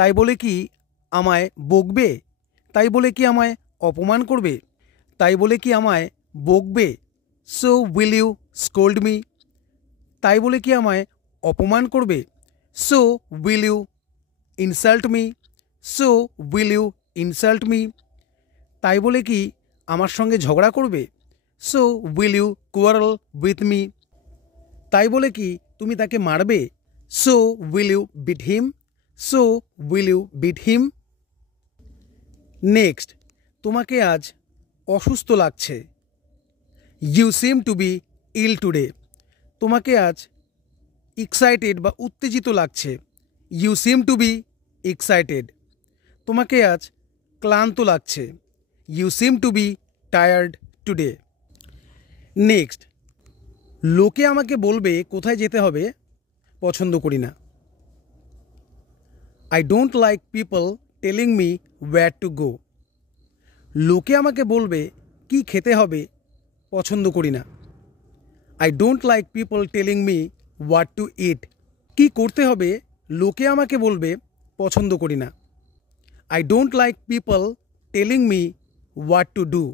তাই বলে কি আমায় বকবে? তাই বলে কি আমায় অপমান করবে? তাই বলে কি আমায় বকবে? So will you scold me? তাই বলে কি আমায় অপমান করবে? So will you insult me? So will you insult me? তাই বলে কি আমার সঙ্গে ঝগড়া করবে? So will you quarrel with me? তাই বলে কি তুমি তাকে মারবে? So will you beat him? So will you beat him? Next, তোমাকে আজ অসুস্থ লাগছে। You seem to be ill today. তোমাকে আজ এক্সাইটেড বা উত্তেজিত লাগছে। You seem to be excited. তোমাকে আজ ক্লান্ত লাগছে। You seem to be tired today. Next, লোকে আমাকে বলবে কোথায় যেতে হবে, পছন্দ করি না। I don't like people telling me where to go. লোকে আমাকে বলবে কি খেতে হবে, পছন্দ করি না। I don't like people telling me what to eat. কি করতে হবে লোকে আমাকে বলবে, পছন্দ করি না। I don't like people telling me what to do.